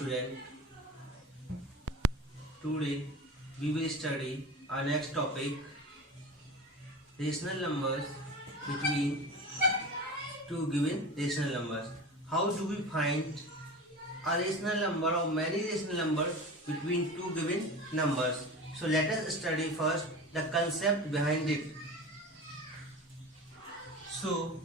student. Today we will study our next topic, rational numbers between two given rational numbers. How do we find a rational number or many rational numbers between two given numbers? So let us study first the concept behind it. So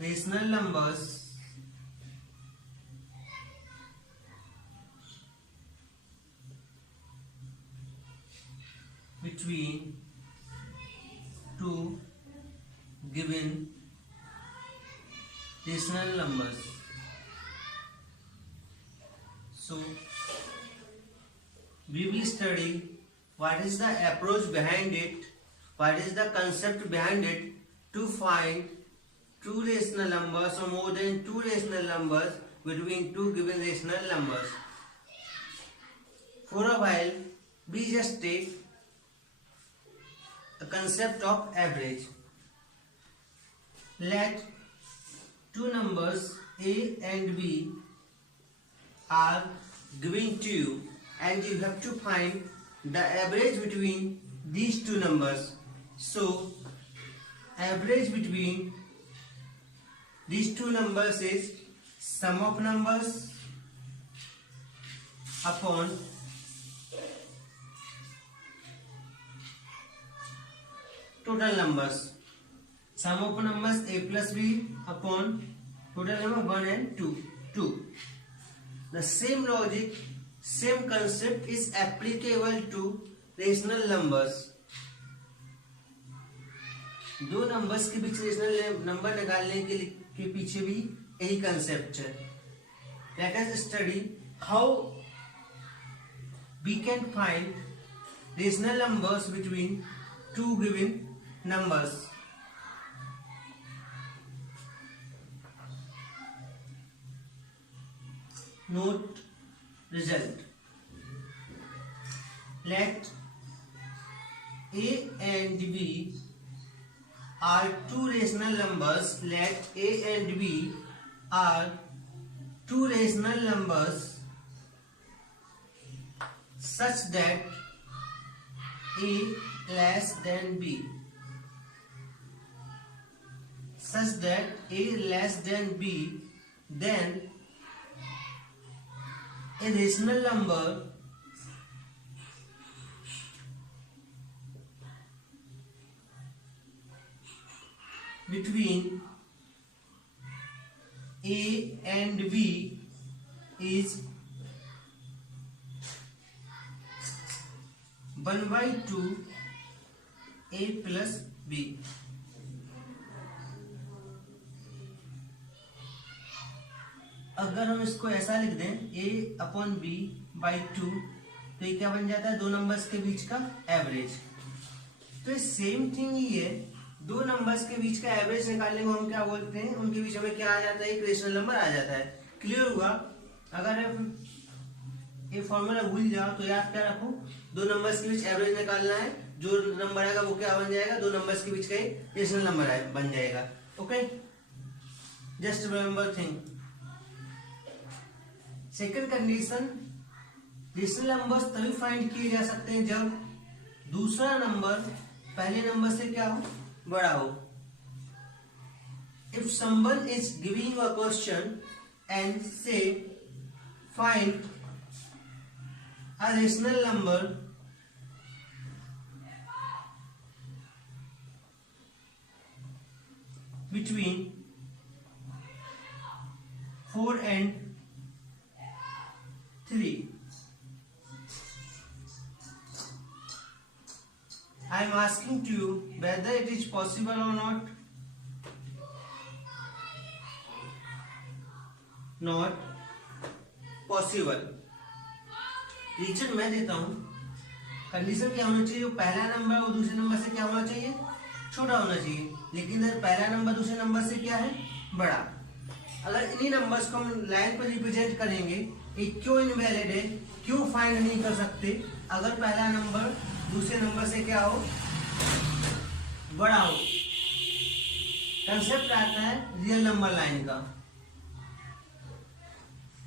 rational numbers between two given rational numbers. So we will study what is the approach behind it, what is the concept behind it to find two rational numbers or more than two rational numbers between two given rational numbers. For a while, we just take the concept of average. Let two numbers A and B are given to you and you have to find the average between these two numbers. So average between these two numbers is sum of numbers upon total numbers. Sum of numbers A plus B upon total number 1 and 2. The same logic, same concept is applicable to rational numbers. दो numbers के बीच rational number निकालने के पीछे भी यही concept है. Let us study how we can find rational numbers between two given numbers. Note result. Let A and B are two rational numbers. Let A and B are two rational numbers such that A less than B. Such that A less than B, then a rational number between A and B is 1/2 A plus B. अगर हम इसको ऐसा लिख दें A upon B by 2 तो ये क्या बन जाता है, दो नंबर्स के बीच का एवरेज. तो ये सेम थिंग ही है, दो नंबर्स के बीच का एवरेज निकालने को हम क्या बोलते हैं, उनके बीच में क्या आ जाता है, एक रेशनल नंबर आ जाता है. क्लियर हुआ? अगर आप ये फॉर्मूला भूल जाओ तो याद क्या रखो, दो नंबर्स के बीच एवरेज निकालना है, जो नंबर आएगा वो क्या बन जाएगा, दो नंबर्स के बीच का एक रेशनल नंबर बन जाएगा. Okay, just remember thing. Second condition, rational numbers तभी फाइंड किए जा सकते हैं जब दूसरा नंबर पहले नंबर से क्या हो, बड़ा हो. If someone is giving a question and say find a rational number between 4 and 3. I am asking to you whether it is possible or not. Not possible. Reason मैं देता हूं. कंडीशन क्या होना चाहिए, जो पहला नंबर और दूसरे नंबर से क्या होना चाहिए, छोटा होना चाहिए. लेकिन अगर पहला नंबर दूसरे नंबर से क्या है, बड़ा. अगर इन्हीं नंबर्स को हम लाइन पर रिप्रेजेंट करेंगे, ये क्यों इनवैलिड है, क्यों फाइंड नहीं कर सकते, अगर पहला नंबर दूसरे नंबर से क्या हो, बड़ा हो. कंसेप्ट आता है रियल नंबर लाइन का.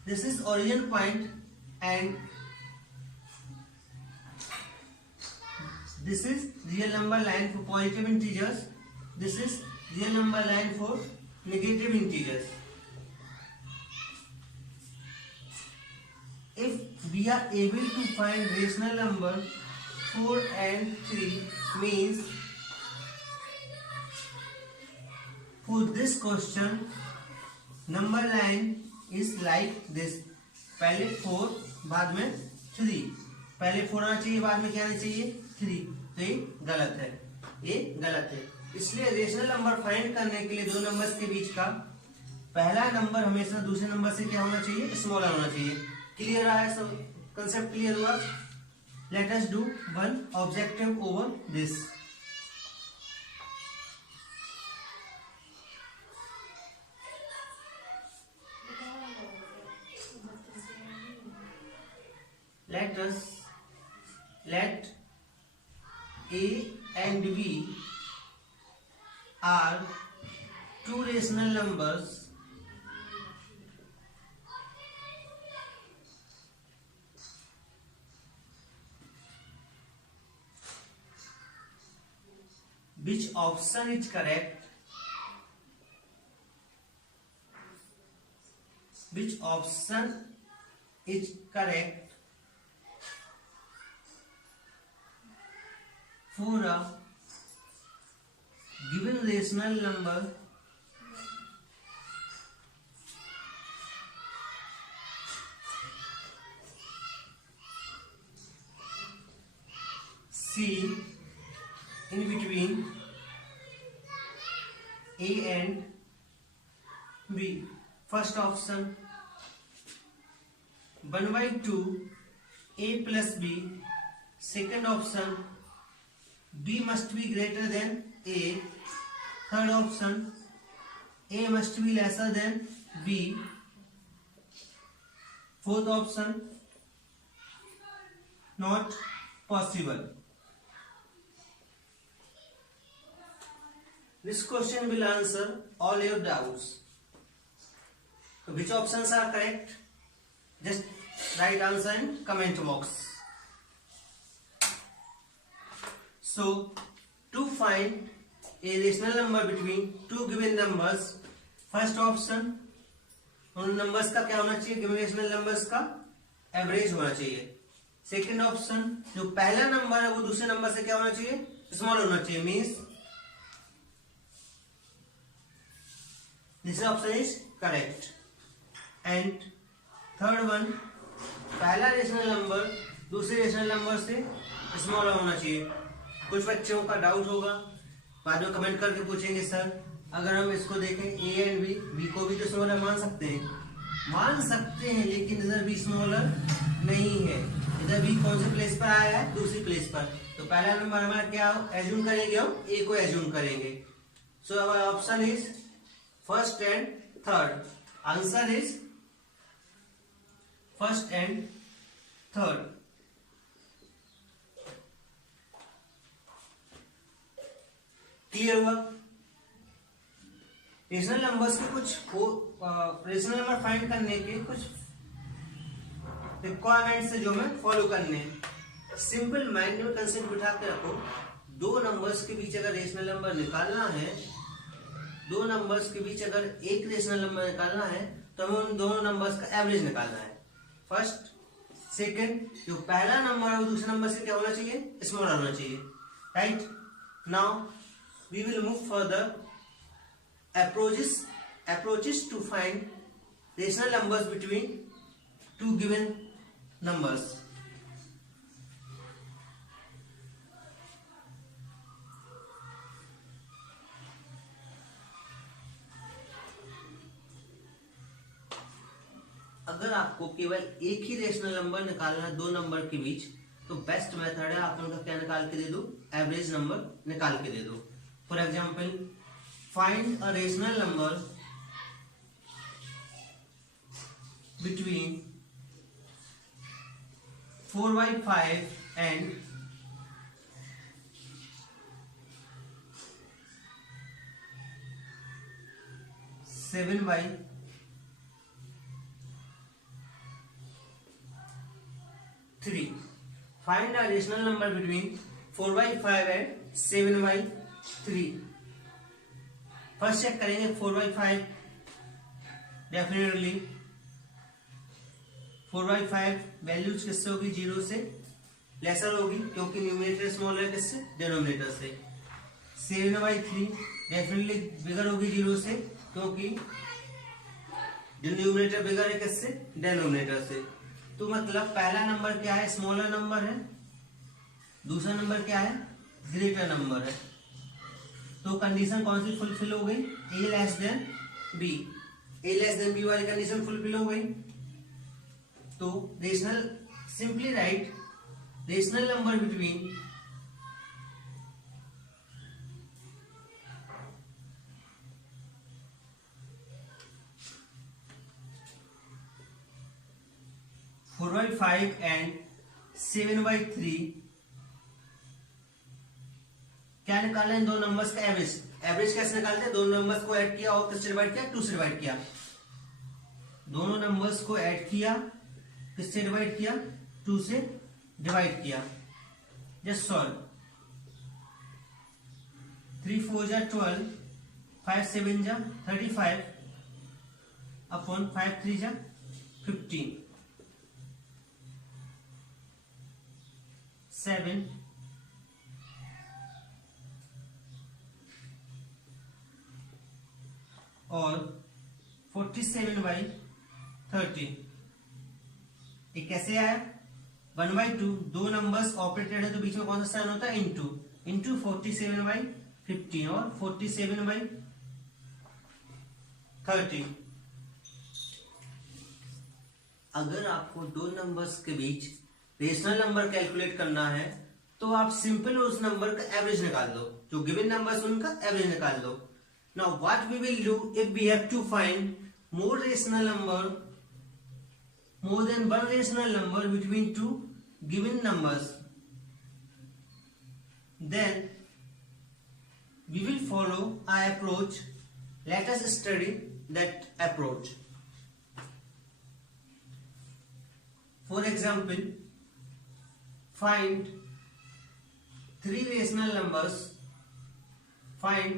This is origin point and this is real number line for positive integers. This is real number line for negative integers. If we are able to find rational number 4 and 3 means for this question number line is like this. पहले 4 बाद में 3, पहले 4 आना चाहिए बाद में क्या आना चाहिए 3, तो ये गलत है, ये गलत है। इसलिए रेशनल नंबर फाइंड करने के लिए दो नंबर्स के बीच का पहला नंबर हमेशा दूसरे नंबर से क्या होना चाहिए, स्मॉलर होना चाहिए। क्लियर है, सब कंसेप्ट क्लियर हुआ। Let us do one objective over this. let A and B are two rational numbers which option is correct? Which option is correct for a given rational number C in between A and B? First option 1/2 A plus B. Second option B must be greater than A. Third option A must be lesser than B. Fourth option not possible. This question will answer all your doubts. So which options are correct? Just write answer in comment box. So to find a rational number between two given numbers, first option उन numbers का क्या होना चाहिए, given rational numbers का average होना चाहिए। Second option जो पहला नंबर है वो दूसरे नंबर से क्या होना चाहिए, स्मॉल होना चाहिए, means this option is correct. And third one पहला रेशनल नंबर दूसरे रेशनल नंबर से स्मॉल होना चाहिए। कुछ बच्चों का डाउट होगा, बाद में कमेंट करके पूछेंगे सर अगर हम इसको देखें ए एंड बी को भी तो स्मॉलर मान सकते हैं, लेकिन इधर बी स्मॉलर नहीं है। इधर बी कौन से प्लेस पर आया है, दूसरी प्लेस पर। तो पहला नंबर हमारा क्या एज्यूम करेंगे, हम ए को एज्यूम करेंगे। So our option is first and third. Answer is first and third. Clear हुआ। रेशनल नंबर्स के कुछ रेशनल नंबर फाइंड करने के कुछ रिक्वायरमेंट्स है जो हमें फॉलो करने हैं। सिंपल माइंड में कंसेप्ट बिठा के रखो, दो नंबर्स के बीच अगर रेशनल नंबर निकालना है, दो नंबर्स के बीच अगर एक रेशनल नंबर निकालना है तो हमें उन दोनों नंबर्स का एवरेज निकालना है। फर्स्ट सेकंड जो पहला नंबर है वो दूसरे नंबर से क्या होना चाहिए, स्मॉलर होना चाहिए। Right now we will move further approaches to find rational numbers between two given numbers. अगर आपको केवल एक ही रेशनल नंबर निकालना है दो नंबर के बीच, तो बेस्ट मेथड है आप उनका क्या निकाल के दे दो, एवरेज नंबर निकाल के दे दो। For example, find a rational number between 4/5 and 7/5. 3. Find the rational number between 4/5 and 7/3. First check करेंगे 4/5. डेफिनेटली 4/5 वैल्यूज किससे होगी? 0 से लेसर होगी, क्योंकि न्यूमरेटर स्मॉल है किससे? डिनोमिनेटर से. 7/3 डेफिनेटली बिगर होगी 0 से, क्योंकि न्यूमरेटर बिगर है किससे? डिनोमिनेटर से. तो मतलब पहला नंबर क्या है? स्मॉलर नंबर है. दूसरा नंबर क्या है? ग्रेटर नंबर है. तो कंडीशन कौन सी फुलफिल हो गई? ए लेस देन बी. ए लेस देन बी वाली कंडीशन फुलफिल हो गई. तो rational, simply write rational number between 4/5 and 7/3. क्या निकाला इन दो नंबर्स का एवरेज? एवरेज कैसे निकालते हैं? दोनों नंबर्स को ऐड किया और किससे डिवाइड किया? 2 से डिवाइड किया. दोनों नंबर्स को ऐड किया, किससे डिवाइड किया? 2 से डिवाइड किया. Just solve. 3 4 जा 12, 5 7 जा 35 अपॉन 5 3 जा 15. 7 और 47/30. ये कैसे आया? 1/2. दो नंबर्स ऑपरेटेड है तो बीच में कौन सा साइन होता है? इंटू 47/15 और 47/30. अगर आपको दो नंबर्स के बीच रेशनल नंबर कैलकुलेट करना है तो आप सिंपल उस नंबर का एवरेज निकाल दो. जो गिवन नंबर्स उनका एवरेज निकाल दो. Now what we will do if we have to find more rational number, more than one rational number between two given numbers, then we will follow our approach. Let us study that approach. For example, find three rational numbers. Find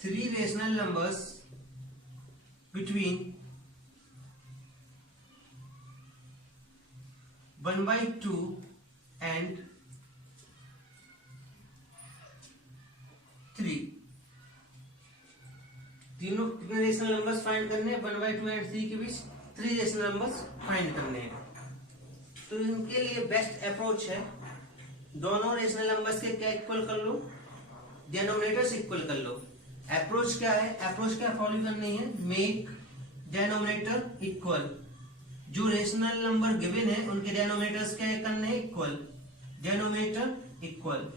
three rational numbers between 1/2 and 3. तीनों कितने rational numbers find करने हैं? 1/2 and 3 के बीच 3 rational numbers find करने हैं. तो इनके लिए बेस्ट अप्रोच है, दोनों रेशनल नंबर्स के क्या इक्वल कर लो? डिनोमिनेटर्स इक्वल कर लो. अप्रोच क्या है? अप्रोच क्या फॉलो करनी है? Make denominator equal. जो रेशनल नंबर गिवन है उनके डिनोमिनेटर्स क्या करने हैं? Equal. Denominator equal.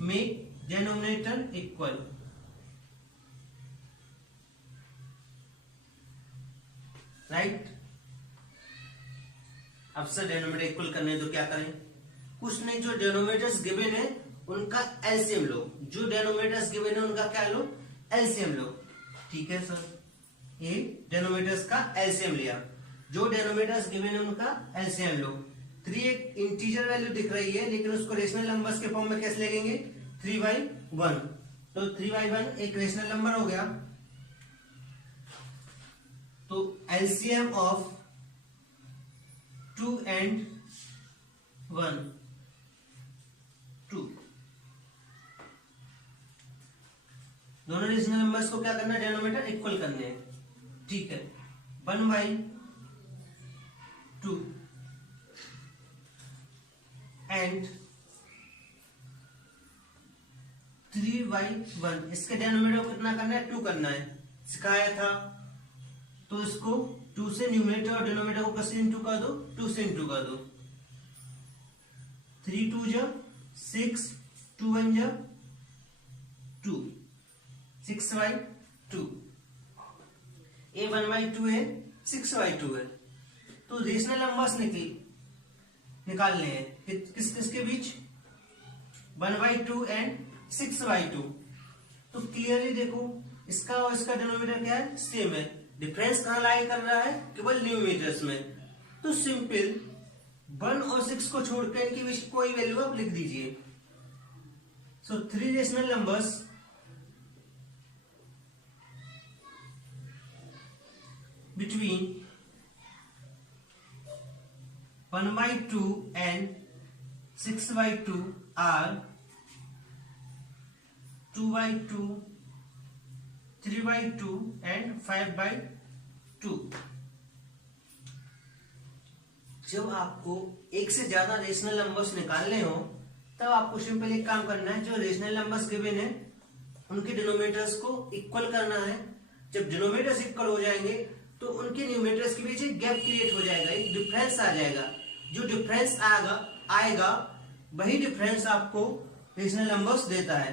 Make denominator equal. Right. अब सर डिनोमिनेटर इक्वल करने तो क्या करें? कुछ नहीं, जो डिनोमिनेटर्स गिवन है उनका एलसीएम लो. जो डिनोमिनेटर्स गिवन है उनका क्या लो? एलसीएम लो. ठीक है सर, ये डिनोमिनेटर्स का एलसीएम लिया. जो डिनोमिनेटर्स गिवन है उनका एलसीएम लो. 3 एक इंटीजर वैल्यू दिख रही है, लेकिन उसको रेशनल नंबर्स के फॉर्म में कैसे लिखेंगे? 3/1. तो 3/1 एक रेशनल नंबर हो गया. तो एलसीएम ऑफ 2 and 1 2. दोनों रेशनल नंबर्स को क्या करना है? डिनोमिनेटर इक्वल करने हैं. ठीक है. 1/2 एंड 3/1. इसके डिनोमिनेटर को कितना करना है? 2 करना है. सिखाया था. तो इसको 2 से न्यूमरेटर और डिनोमिनेटर को कैसे इंटू कर दो? 2 से इंटू कर दो. 3 2 जा 6, 2 1 जा 2, 6/2. ए 1/2 है, 6/2 है. तो रेशनल नंबर्स निकालने हैं किस किसके बीच? 1/2 एंड 6/2. तो क्लियरली देखो, इसका और इसका डिनोमिनेटर क्या है? सेम है. डिफरेंस कहां लाई कर रहा है? केवल न्यूमरेटर्स में. तो सिंपल 1 और 6 को छोड़कर इनके बीच कोई वैल्यू आप लिख दीजिए। सो 3 rational numbers between 1/2 and 6/2 are 2/2, 3/2 and 5/2। जब आपको एक से ज्यादा रेशनल नंबर्स निकालने हो तब आपको सिंपल एक काम करना है, जो रेशनल नंबर्स गिवन है उनके डिनोमिनेटर्स को इक्वल करना है। जब डिनोमिनेटर्स इक्वल हो जाएंगे तो उनके न्यूमरेटर्स के बीच एक गैप क्रिएट हो जाएगा, एक डिफरेंस आ जाएगा। जो डिफरेंस आएगा वही डिफरेंस आपको रेशनल नंबर्स देता है।